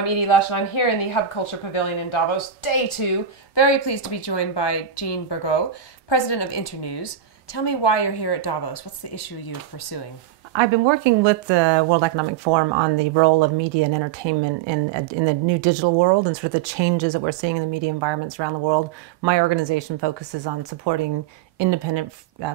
I'm Edie Lush and I'm here in the Hub Culture Pavilion in Davos, day 2. Very pleased to be joined by Jeanne Bourgault, President of Internews. Tell me why you're here at Davos. What's the issue you're pursuing? I've been working with the World Economic Forum on the role of media and entertainment in the new digital world and sort of the changes that we're seeing in the media environments around the world. My organization focuses on supporting independent,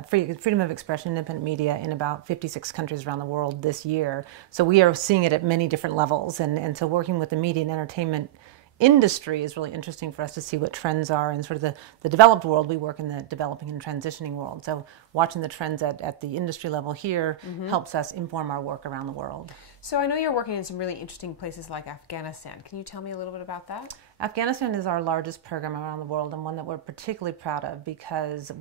freedom of expression, independent media in about 56 countries around the world this year. So we are seeing it at many different levels, and so working with the media and entertainment industry is really interesting for us to see what trends are in sort of the developed world. We work in the developing and transitioning world. So watching the trends at the industry level here helps us inform our work around the world. So I know you're working in some really interesting places like Afghanistan. Can you tell me a little bit about that? Afghanistan is our largest program around the world and one that we're particularly proud of because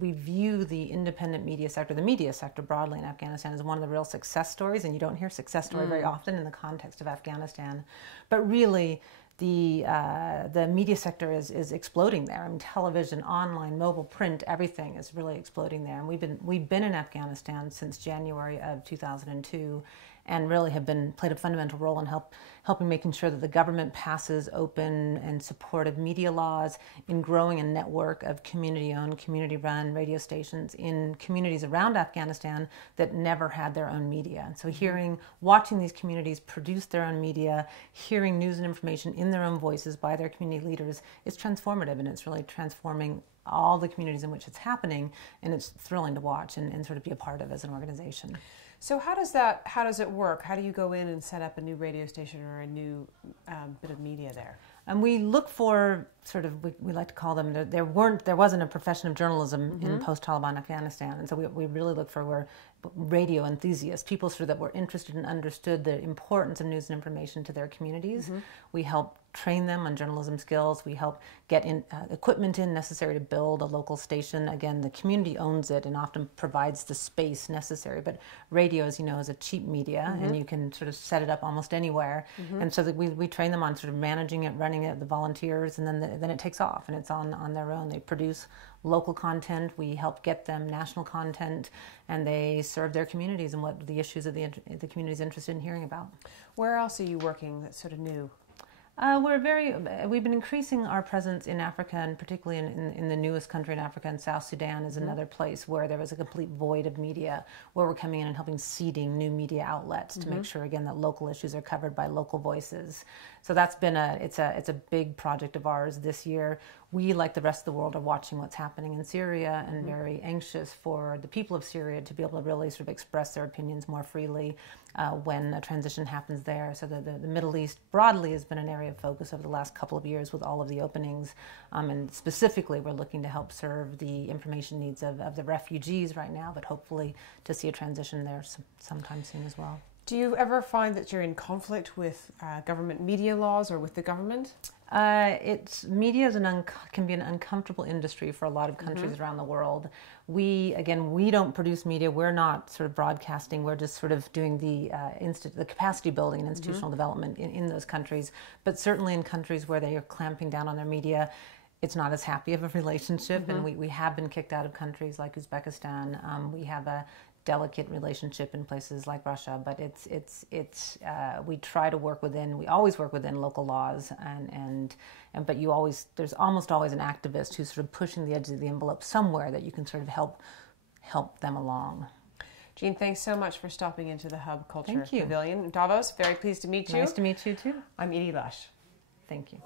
we view the independent media sector, the media sector broadly in Afghanistan, as one of the real success stories, and you don't hear success story very often in the context of Afghanistan. But really, the media sector is exploding there. I mean, television, online, mobile, print, everything is really exploding there. And we've been in Afghanistan since January of 2002, and really have played a fundamental role in helping making sure that the government passes open and supportive media laws, in growing a network of community-owned, community-run radio stations in communities around Afghanistan that never had their own media. And so watching these communities produce their own media, hearing news and information in their own voices by their community leaders is transformative, and it's really transforming all the communities in which it's happening, and it's thrilling to watch and sort of be a part of as an organization. So how does it work? How do you go in and set up a new radio station or a new bit of media there? And we look for sort of, we like to call them, there wasn't a profession of journalism in post-Taliban Afghanistan, and so we really look for radio enthusiasts, people sort of that were interested and understood the importance of news and information to their communities. We help train them on journalism skills. We help get equipment necessary to build a local station. Again, the community owns it and often provides the space necessary, but radio, as you know, is a cheap media, and you can sort of set it up almost anywhere. And so that we train them on sort of managing it, running it, the volunteers, and then it takes off, and it's on their own. They produce local content, we help get them national content, and they serve their communities and what the issues that the community is interested in hearing about. Where else are you working that's sort of new? We've been increasing our presence in Africa, and particularly in the newest country in Africa, and South Sudan is another place where there was a complete void of media, where we're coming in and helping seeding new media outlets to make sure, again, that local issues are covered by local voices. So that's been it's a big project of ours this year. We, like the rest of the world, are watching what's happening in Syria and very anxious for the people of Syria to be able to really sort of express their opinions more freely when a transition happens there. So the Middle East broadly has been an area of focus over the last couple of years with all of the openings, and specifically we're looking to help serve the information needs of the refugees right now, but hopefully to see a transition there sometime soon as well. Do you ever find that you're in conflict with government media laws or with the government? Media can be an uncomfortable industry for a lot of countries around the world. We don't produce media. We're not sort of broadcasting. We're just sort of doing the capacity building and institutional development in those countries. But certainly in countries where they are clamping down on their media, it's not as happy of a relationship, and we have been kicked out of countries like Uzbekistan. We have a delicate relationship in places like Russia, but we try to work within. We always work within local laws, but there's almost always an activist who's sort of pushing the edge of the envelope somewhere that you can sort of help them along. Jeanne, thanks so much for stopping into the Hub Culture Thank you. Pavilion in Davos. Very pleased to meet you. Nice to meet you too. I'm Edie Lush. Thank you.